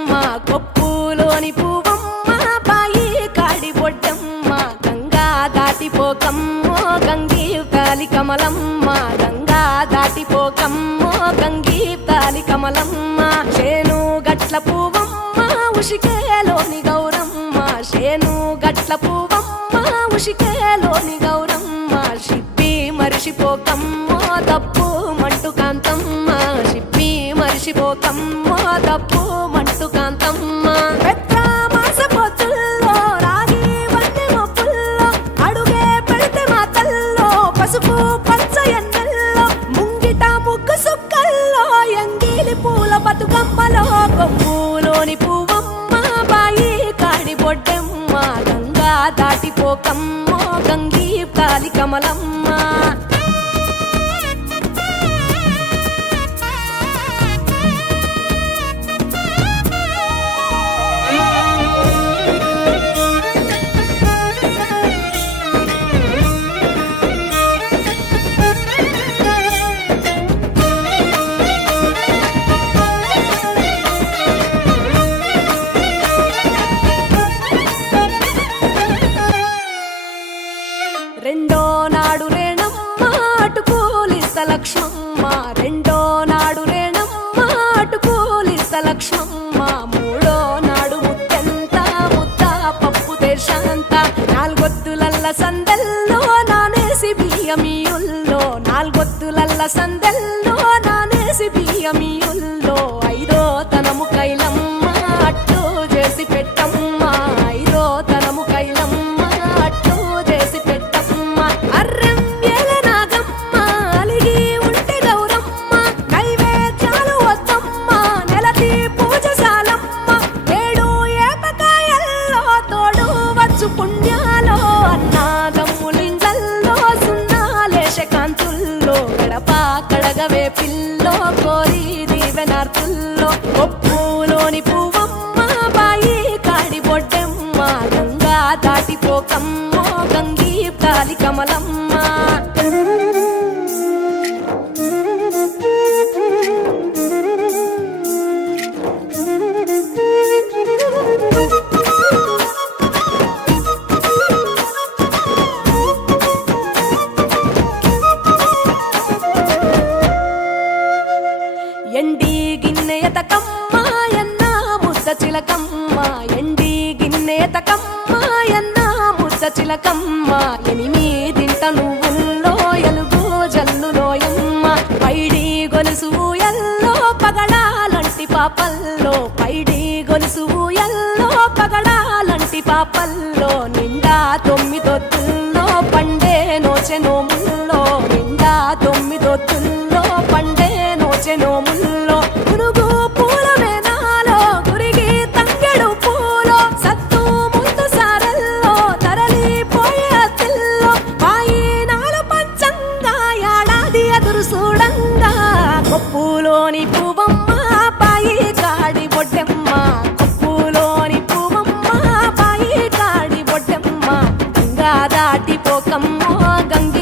బొడ్డెమ్మ కొప్పులోని పువ్వమ్మ బాయి కాడి బొడ్డెమ్మ గంగా దాటిపోకమ్మో గంగీ తాలి కమలమ్మ గంగా దాటిపోకమ్మో గంగీ తాలి కమలమ్మ చేను గట్ల పువ్వమ్మ ఉషికేలోని గౌరమ్మ చేను గట్ల పువ్వమ్మ ఉషికేలోని గౌరమ్మ షిప్పి మరిషిపోకమ్మో తప్పు మంటు కాంతమ్మ షిప్పి మరిషిపోకమ్మో తప్పు మంటు కాంతమ్మ పెద్ద మాస పొత్తుల్లో రాగి వన్నె మొప్పుల్లో అడుగే పెడితే మాతల్లో పసుపు పచ్చ ఎన్నెల్లో ముంగిట ముగ్గు సుక్కల్లో ఎంగిలి పూల బతుకమ్మలో కొమ్ములోని పువ్వమ్మ బాయి కాడి బొడ్డెమ్మ గంగా దాటిపోకమ్మో గంగీ తాలి కమలమ్మ రెండో నాడు రేణమ్మ అటుకూలిస్త లక్ష్మమ్మ రెండో నాడు రేణమ్మ అటుకూలిస్త లక్ష్మమ్మ మూడో నాడు ముత్తెంత ముద్ద పప్పు దేశంత నాలుగొత్తులల్ల సందెల్లో నానేసి బియ్యమియుల్లో నాలుగొత్తులల్ల సందెల్లో నానేసి బియ్యమియుల్లో ఐదో తనము కైలమ్మ అట్టు చేసి పెట్టమ్మ ఐదో తనము కైలమ్మ అట్టు చేసి పెట్టమ్మ అర్రం ఏల నాగమ్మ అలిగి ఉంటే గౌరమ్మ నైవేద్యాలు వద్దమ్మ నెలతి పూజశాలమ్మ ఏడు ఏపకాయల్లో తోడు వచ్చు పుణ్యాలో అన్నాగమ్ములింగల్లో సున్నాలేశ కాంతుల్లో గడప కడగవే పిల్లో కోరి దీవెనార్తుల్లో కొప్పులోని పువ్వమ్మ బాయి కాడి బొడ్డెమ్మ గంగా దాటిపోకమ్మో గంగీ తాలి కమలమ్మ ఎండి గిన్నెయతకమ్మ ఎన్న ముద్ద చిలకమ్మ ఎండి గిన్నెయతకమ్మ ఎన్న ముద్ద చిలకమ్మ ఎనిమిదింట నువ్వుల్లో ఎలుగు జల్లులోయమ్మ పైడి గొలుసు ఎల్లో పగడాలంటి పాపల్లో పైడి గొలుసు ఎల్లో పగడాలంటి పాపల్లో నిండా తొమ్మిదొత్తుల్లో పండే నోచె నోముల్లో నిండా తొమ్మిదొత్తుల్లో పండే నోచె నోముల్లో పునుగు పూల వేనాలో గురిగి తంగెడు పూలో సత్తు ముందు సారల్లో తరలిపోయే అత్తిల్లో పాయినాలు పంచంగా ఏడాది ఎదురు చూడంగా కొప్పులోని పువ్వమ్మ బాయి కాడి బొడ్డెమ్మ కొప్పులోని పువ్వమ్మ బాయి కాడి బొడ్డెమ్మ గంగా దాటిపోకమ్మో గంగి